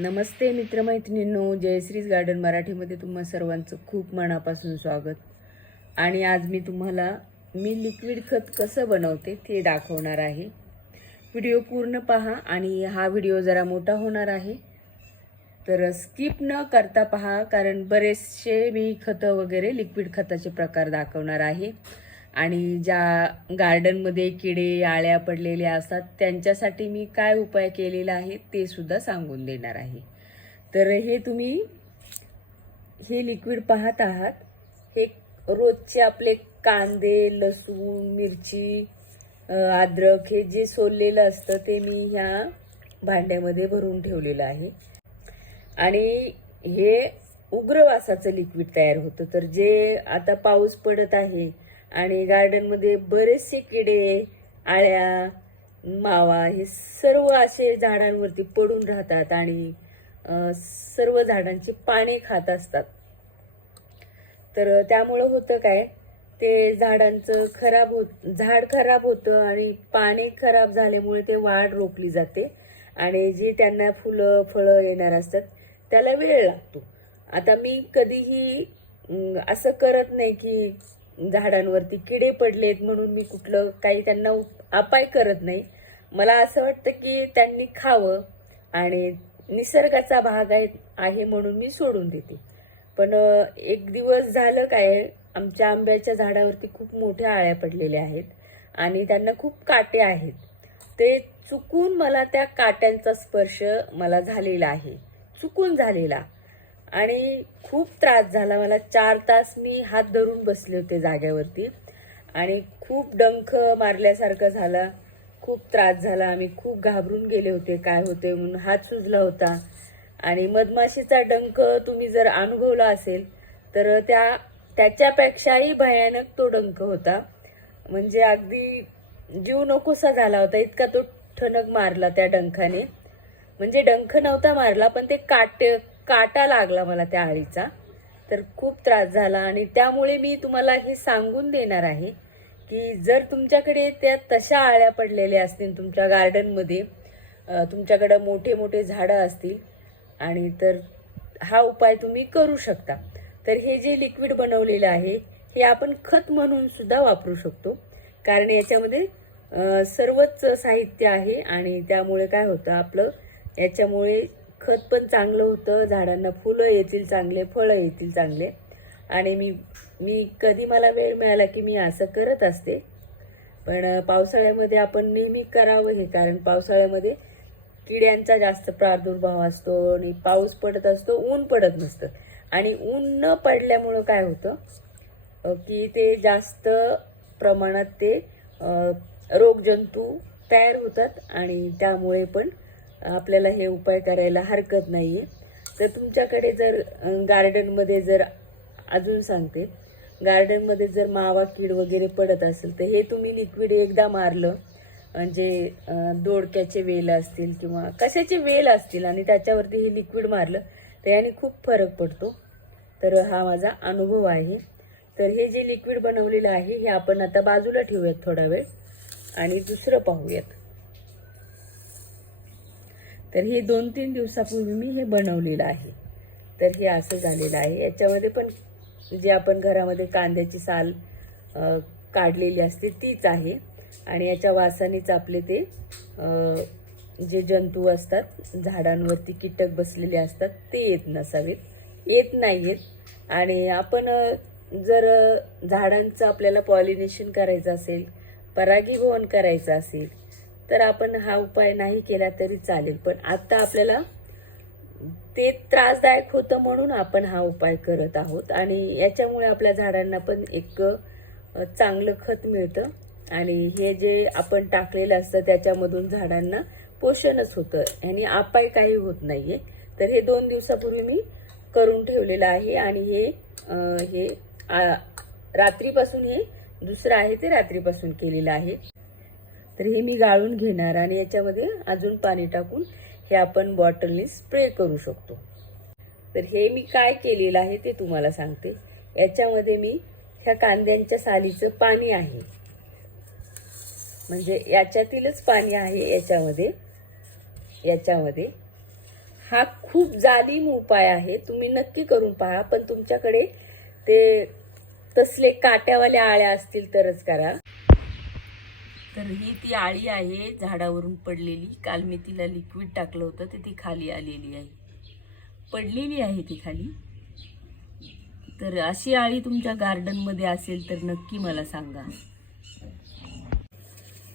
नमस्ते मित्रमैत्रिणींनो जयश्रीज garden मराठीमध्ये तुम्हा सर्वांचं खूप मनापासून स्वागत. आणि आज मी तुम्हाला मी लिक्विड खत कसं बनवते ते दाखवणार आहे. व्हिडिओ पूर्ण पहा आणि हा व्हिडिओ जरा मोठा होणार आहे. तर स्किप न करता पहा कारण बरेचसे मी खतं वगैरे लिक्विड खताचे प्रकार दाखवणार आहे. आणि ज्या गार्डनमध्ये किडे आळ्या पडलेल्या असतात त्यांच्यासाठी मी काय उपाय केलेला आहे ते सुद्धा सांगून देणार आहे. तर हे तुम्ही हे लिक्विड पाहत आहात. हे रोजचे आपले कांदे लसूण मिरची अद्रक हे जे सोललेलं असतं ते मी ह्या भांड्यामध्ये भरून ठेवलेलं आहे. आणि हे उग्रवासाचं लिक्विड तयार होतं. तर जे आता पाऊस पडत आहे आणि गार्डनमध्ये बरेचसे किडे आळ्या मावा हे सर्व असे झाडांवरती पडून राहतात आणि सर्व झाडांची पाने खात असतात. तर त्यामुळं होतं काय ते झाडांचं खराब होत झाड खराब होतं आणि पाने खराब झाल्यामुळे ते वाढ रोखली जाते आणि जी त्यांना फुलं फळं येणार असतात त्याला वेळ लागतो. आता मी कधीही असं करत नाही की झाडांवरती किडे पडलेत म्हणून मी कुठलं काही त्यांना उप- अपाय करत नाही. मला असं वाटतं की त्यांनी खावं आणि निसर्गाचा भाग आहे आहे म्हणून मी सोडून देते. पण एक दिवस झालं काय आमच्या आंब्याच्या झाडावरती खूप मोठ्या आळ्या पडलेल्या आहेत आणि त्यांना खूप काटे आहेत. ते चुकून मला त्या काट्यांचा स्पर्श मला झालेला आहे. चुकून झालेला. आणि खूप त्रास झाला. मला चार तास मी हात धरून बसले होते जाग्यावरती आणि खूप डंख मारल्यासारखं झाला. खूप त्रास झाला. आम्ही खूप घाबरून गेले होते. काय होते म्हणून हात सुजला होता. आणि मधमाशीचा डंख तुम्ही जर अनुभवला असेल तर त्या त्याच्यापेक्षाही भयानक तो डंख होता. म्हणजे अगदी जीव नकोसा झाला होता. इतका तो ठणक मारला त्या डंखाने. म्हणजे डंख नव्हता मारला पण ते काटे काटा लागला मला त्या आळीचा. तर खूप त्रास झाला आणि त्यामुळे मी तुम्हाला हे सांगून देणार आहे की जर तुमच्याकडे त्या तशा आळ्या पडलेल्या असतील तुमच्या गार्डनमध्ये तुमच्याकडं मोठे मोठे झाडं असतील आणि तर हा उपाय तुम्ही करू शकता. तर हे जे लिक्विड बनवलेलं आहे हे आपण खत म्हणून सुद्धा वापरू शकतो. कारण याच्यामध्ये सर्वच साहित्य आहे आणि त्यामुळे काय होतं आपलं याच्यामुळे खत पण चांगलं होतं झाडांना फुलं येतील चांगले फळं येतील चांगले. आणि मी मी कधी मला वेळ मिळाला की मी असं करत असते. पण पावसाळ्यामध्ये आपण नेहमी करावं हे कारण पावसाळ्यामध्ये किड्यांचा जास्त प्रादुर्भाव असतो आणि पाऊस पडत असतो ऊन पडत नसतं. आणि ऊन न पडल्यामुळं काय होतं की ते जास्त प्रमाणात ते रोगजंतू तयार होतात आणि त्यामुळे पण आपल्याला हे उपाय करायला हरकत नाहीये. तर तुमच्याकडे जर गार्डनमध्ये जर अजून सांगते. गार्डनमध्ये जर मावा कीड वगैरे पडत असेल तर हे तुम्ही लिक्विड एकदा मारलं म्हणजे दोडक्याचे वेल असतील किंवा कशाचे वेल असतील आणि त्याच्यावरती हे लिक्विड मारलं तर याने खूप फरक पडतो. तर हा माझा अनुभव आहे. तर हे जे लिक्विड बनवलेलं आहे हे आपण आता बाजूला ठेवूयात थोडा वेळ. आणि दुसरं पाहूयात. तर हे दोन तीन दिवसापूर्वी मी हे बनवलेलं आहे. तर हे असं झालेलं आहे. याच्यामध्ये पण जे आपण घरामध्ये कांद्याची साल काढलेली असते तीच आहे. आणि याच्या वासानेच आपले ते जे जंतू असतात झाडांवरती कीटक बसलेले असतात ते येत नसावेत. येत नाही आहेत आणि आपण जर झाडांचं आपल्याला पॉलिनेशन करायचं असेल परागीभवन करायचं असेल तर आपण हा उपाय नाही केला तरी चालेल. पण आता आपल्याला ते त्रासदायक होतं म्हणून आपण हा उपाय करत आहोत. आणि याच्यामुळे आपल्या झाडांना पण एक चांगलं खत मिळतं. आणि हे जे आपण टाकलेलं असतं त्याच्यामधून झाडांना पोषणच होतं. आणि आपाय काही होत नाहीये. तर हे दोन दिवसापूर्वी मी करून ठेवलेलं आहे. आणि हे हे आ, रात्रीपासून हे दुसरं आहे ते रात्रीपासून केलेलं आहे. तर हे मी गाळून घेणार आणि याच्यामध्ये अजून पाणी टाकून हे आपण बॉटलने स्प्रे करू शकतो. तर हे मी काय केलेलं आहे ते तुम्हाला सांगते. याच्यामध्ये मी ह्या कांद्यांच्या सालीचं पाणी आहे. म्हणजे याच्यातीलच पाणी आहे याच्यामध्ये. याच्यामध्ये. हा खूप जालीम उपाय आहे. तुम्ही नक्की करून पहा पण तुमच्याकडे ते तसले काट्यावाल्या आळ्या असतील तरच करा. तर ही ती आळी आहे झाडावरून पडलेली. काल मी तिला लिक्विड टाकलं होतं ते ती खाली आलेली आहे. पडलेली आहे ती खाली. तर अशी आळी तुमच्या गार्डनमध्ये असेल तर नक्की मला सांगा.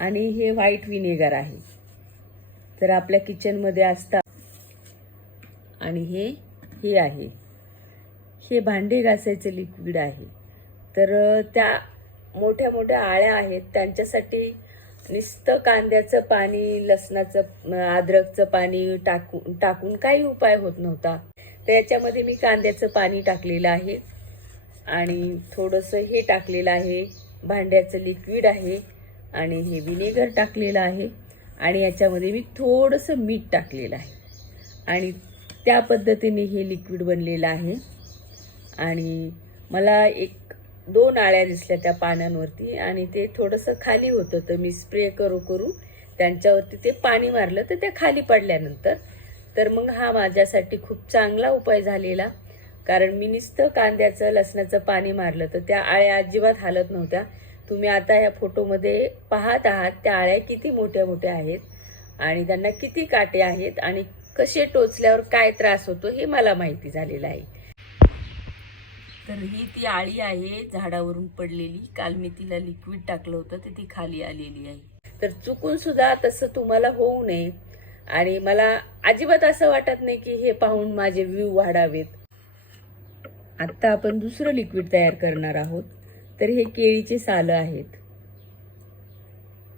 आणि हे व्हाईट विनेगर आहे. तर आपल्या किचनमध्ये असतात आणि हे हे आहे. हे भांडे घासायचं लिक्विड आहे. तर त्या मोठ्या मोठ्या आळ्या आहेत त्यांच्यासाठी नुसतं कांद्याचं पाणी लसणाचं अद्रकचं पाणी टाकून टाकून काही उपाय होत नव्हता. तर याच्यामध्ये मी कांद्याचं पाणी टाकलेलं आहे आणि थोडंसं हे टाकलेलं आहे. भांड्याचं लिक्विड आहे आणि हे विनेगर टाकलेलं आहे आणि याच्यामध्ये मी थोडंसं मीठ टाकलेलं आहे. आणि त्या पद्धतीने हे लिक्विड बनलेलं आहे. आणि मला एक दोन आळ्या दिसल्या त्या पानांवरती आणि ते थोडंसं खाली होतं तर मी स्प्रे करू करू त्यांच्यावरती ते पाणी मारलं तर त्या खाली पडल्यानंतर. तर मग हा माझ्यासाठी खूप चांगला उपाय झालेला. कारण मी नुसतं कांद्याचं लसणाचं पाणी मारलं तर त्या आळ्या अजिबात हालत नव्हत्या. तुम्ही आता या फोटोमध्ये पाहत आहात त्या आळ्या किती मोठ्या मोठ्या आहेत आणि त्यांना किती काटे आहेत आणि कसे टोचल्यावर काय त्रास होतो हे मला माहिती झालेलं आहे. तर ही ती आळी आहे झाडावरून पडलेली. काल मी तिला लिक्विड टाकलं होतं ती ती खाली आलेली आहे. तर चुकून सुद्धा तसं तुम्हाला होऊ नये. आणि मला अजिबात असं वाटत नाही की हे पाहून माझे व्ह्यू वाढावेत. आत्ता आपण दुसरं लिक्विड तयार करणार आहोत. तर हे केळीचे सालं आहेत.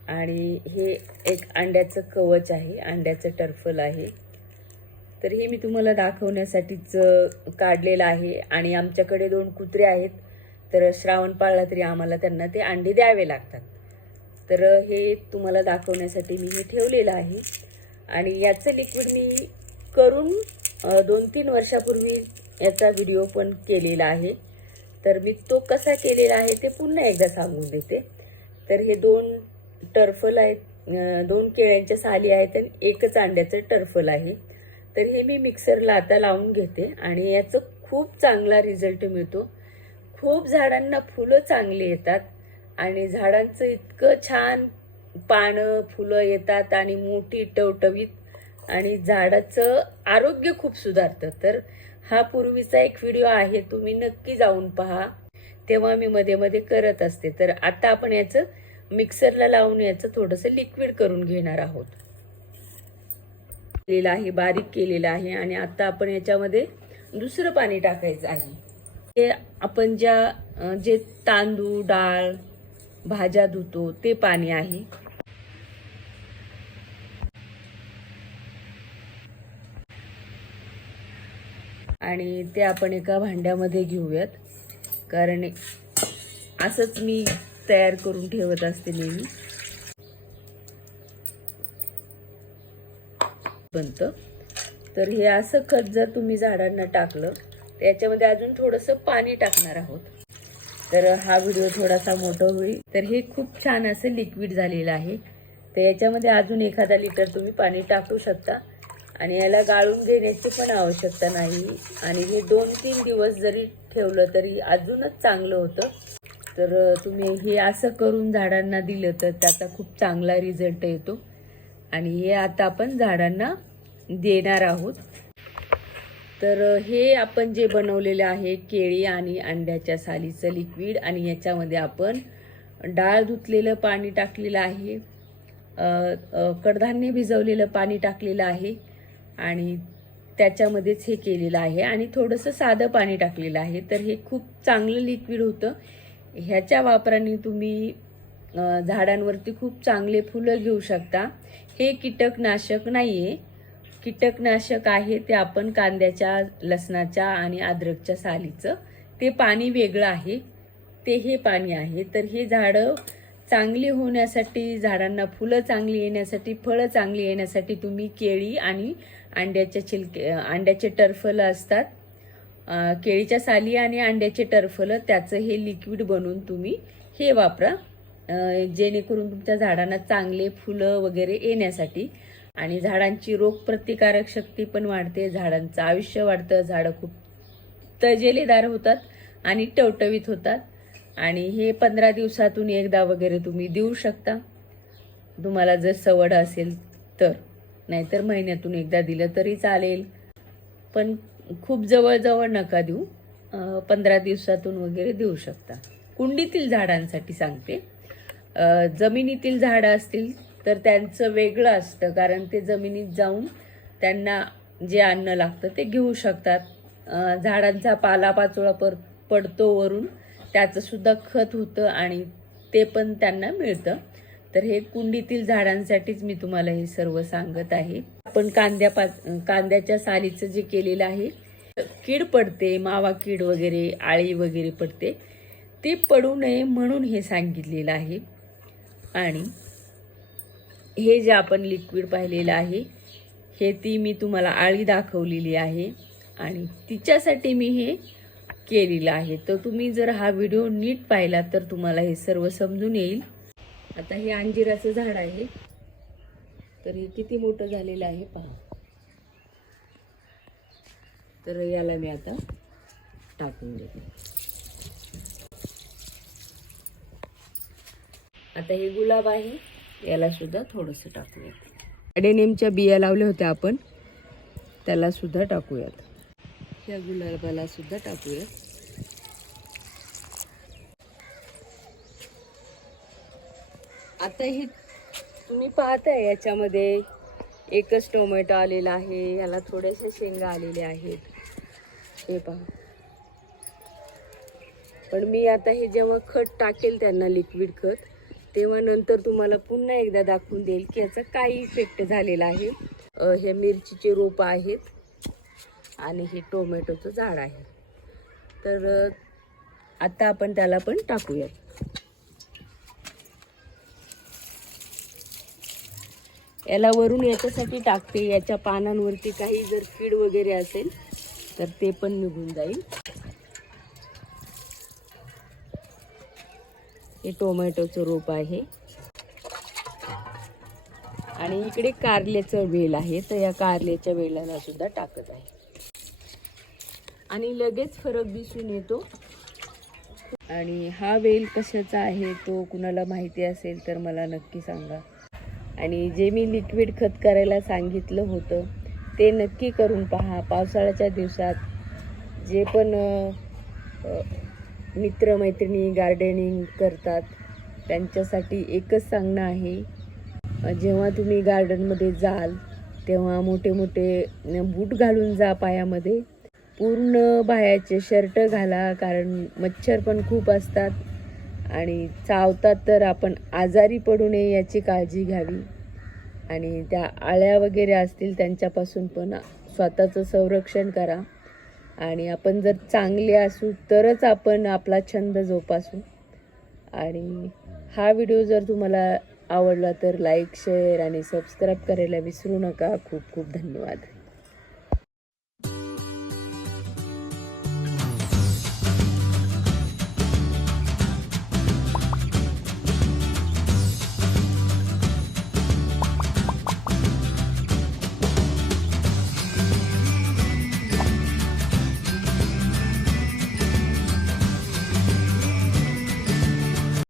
आणि हे एक अंड्याचं कवच आहे अंड्याचं टर्फल आहे. तर हे मी तुम्हाला दाखवण्यासाठीच काढलेलं आहे. आणि आमच्याकडे दोन कुत्रे आहेत. तर श्रावण पाळला तरी आम्हाला त्यांना ते अंडे द्यावे लागतात. तर हे तुम्हाला दाखवण्यासाठी मी हे ठेवलेलं आहे. आणि याचं लिक्विड मी करून दोन तीन वर्षापूर्वी याचा व्हिडिओ पण केलेला आहे. तर मी तो कसा केलेला आहे ते पुन्हा एकदा सांगून देते. तर हे दोन टर्फल आहेत. दोन केळ्यांच्या साली आहेत आणि एकच अंड्याचं टर्फल आहे. तर हे मी मिक्सरला आता लावून घेते आणि याचं खूप चांगला रिझल्ट मिळतो. खूप झाडांना फुलं चांगली येतात आणि झाडांचं इतकं छान पानं फुलं येतात आणि मोठी टवटवीत आणि झाडाचं आरोग्य खूप सुधारतं. तर हा पूर्वीचा एक व्हिडिओ आहे तुम्ही नक्की जाऊन पहा. तेव्हा मी मध्ये मध्ये करत असते. तर आता आपण याचं मिक्सरला लावून याचं थोडंसं लिक्विड करून घेणार आहोत. केलेलं आहे बारीक केलेलं आहे आणि आता आपण याच्यामध्ये दुसरं पाणी टाकायचं आहे. ते आपण ज्या जे तांदूळ डाळ भाज्या धुतो ते पाणी आहे. आणि ते आपण एका भांड्यामध्ये घेऊयात. कारण असंच मी तयार करून ठेवत असते नेहमी. बनतं तर हे असं खत जर तुम्ही झाडांना टाकलं तर याच्यामध्ये अजून थोडंसं पाणी टाकणार आहोत. तर हा व्हिडिओ थोडासा मोठा होईल. तर हे खूप छान असं लिक्विड झालेलं आहे. तर याच्यामध्ये अजून एखादा लिटर तुम्ही पाणी टाकू शकता. आणि याला गाळून घेण्याची पण आवश्यकता नाही. आणि हे दोन तीन दिवस जरी ठेवलं तरी अजूनच चांगलं होतं. तर तुम्ही हे असं करून झाडांना दिलं तर त्याचा खूप चांगला रिझल्ट येतो. आणि हे आता आपण झाडांना देणार आहोत. तर हे आपण जे बनवलेलं आहे केळी आणि अंड्याच्या सालीचं लिक्विड आणि याच्यामध्ये आपण डाळ धुतलेलं पाणी टाकलेलं आहे. कडधान्य भिजवलेलं पाणी टाकलेलं आहे आणि त्याच्यामध्येच हे केलेलं आहे आणि थोडंसं साधं पाणी टाकलेलं आहे. तर हे खूप चांगलं लिक्विड होतं. ह्याच्या वापराने तुम्ही झाडांवरती खूप चांगले फुलं घेऊ शकता. हे कीटकनाशक नाही आहे कीटकनाशक आहे ते आपण कांद्याच्या लसणाच्या आणि अद्रकच्या सालीचं. ते पाणी वेगळं आहे. ते हे पाणी आहे. तर हे झाडं चांगली होण्यासाठी झाडांना फुलं चांगली येण्यासाठी फळं चांगली येण्यासाठी तुम्ही केळी आणि अंड्याच्या छिलके अंड्याचे टरफलं असतात. केळीच्या साली आणि अंड्याचे टरफलं त्याचं हे लिक्विड बनवून तुम्ही हे वापरा. जेणेकरून तुमच्या झाडांना चांगले फुलं वगैरे येण्यासाठी आणि झाडांची रोगप्रतिकारक शक्ती पण वाढते झाडांचं आयुष्य वाढतं झाडं खूप तजेलेदार होतात आणि टवटवीत होतात. आणि हे पंधरा दिवसातून एकदा वगैरे तुम्ही देऊ शकता. तुम्हाला जर सवड असेल तर नाहीतर महिन्यातून एकदा दिलं तरी चालेल. पण खूप जवळजवळ नका देऊ. पंधरा दिवसातून वगैरे देऊ शकता. कुंडीतील झाडांसाठी सांगते. जमिनीतील झाडं असतील तर त्यांचं वेगळं असतं कारण ते जमिनीत जाऊन त्यांना जे अन्न लागतं ते घेऊ शकतात. झाडांचा पालापाचोळा पर पडतो वरून त्याचंसुद्धा खत होतं आणि ते पण त्यांना मिळतं. तर हे कुंडीतील झाडांसाठीच मी तुम्हाला हे सर्व सांगत आहे. आपण कांद्या कांद्याच्या सालीचं जे केलेलं आहे कीड पडते मावा कीड वगैरे आळी वगैरे पडते ते पडू नये म्हणून हे सांगितलेलं आहे. आणि हे जे आपण लिक्विड पाहिलेलं आहे हे ती मी तुम्हाला आळी दाखवलेली आहे आणि तिच्यासाठी मी हे केलेलं आहे. तर तुम्ही जर हा व्हिडिओ नीट पाहिला तर तुम्हाला हे सर्व समजून येईल. आता हे अंजिराचं झाड आहे. तर हे किती मोठं झालेलं आहे पहा. तर याला मी आता टाकून देते. आता हे गुलाब आहे याला सुद्धा थोडंसं टाकूयात. अडेनेमच्या बिया लावल्या होत्या आपण त्याला सुद्धा टाकूयात. ह्या गुलाबाला सुद्धा टाकूयात. आता हे तुम्ही पाहताय याच्यामध्ये एकच टोमॅटो आलेला आहे याला थोड्याशा शेंगा आलेल्या आहेत. हे पहा. पण मी आता हे जेव्हा खत टाकेल त्यांना लिक्विड खत तेव्हा नंतर तुम्हाला पुन्हा एकदा दाखवून देईल की याचा काय इफेक्ट झालेला आहे. हे मिरचीचे रोप आहेत आणि हे टोमॅटोचं झाड आहे. तर आत्ता आता आपण त्याला पण टाकूयात याला वरून याच्यासाठी टाकते. याच्या पानांवरती काही जर कीड वगैरे असेल तर ते पण निघून जाईल. हे टोमॅटोचं रोप आहे. आणि इकडे कारल्याचं वेल आहे तर या कारल्याच्या वेलाला सुद्धा टाकत आहे. आणि लगेच फरक दिसून येतो. आणि हा वेल कशाचा आहे तो कुणाला माहिती असेल तर मला नक्की सांगा. आणि जे मी लिक्विड खत करायला सांगितलं होतं ते नक्की करून पहा. पावसाळ्याच्या दिवसात जे पण मित्रमैत्रिणी गार्डनिंग करतात. त्यांच्यासाठी एकच सांगणं आहे जेव्हा तुम्ही गार्डनमध्ये जाल तेव्हा मोठे मोठे बूट घालून जा पायामध्ये. पूर्ण बायाचे शर्ट घाला कारण मच्छर पण खूप असतात. आणि चावतात तर आपण आजारी पडू नये याची काळजी घ्यावी. आणि त्या आळ्या वगैरे असतील त्यांच्यापासून पण स्वतःचं संरक्षण करा. आणि आपण जर चांगले असू तरच आपण आपला छंद जोपासू. आणि हा व्हिडिओ जर तुम्हाला आवडला तर लाईक शेअर आणि सबस्क्राईब करायला विसरू नका. खूप खूप धन्यवाद.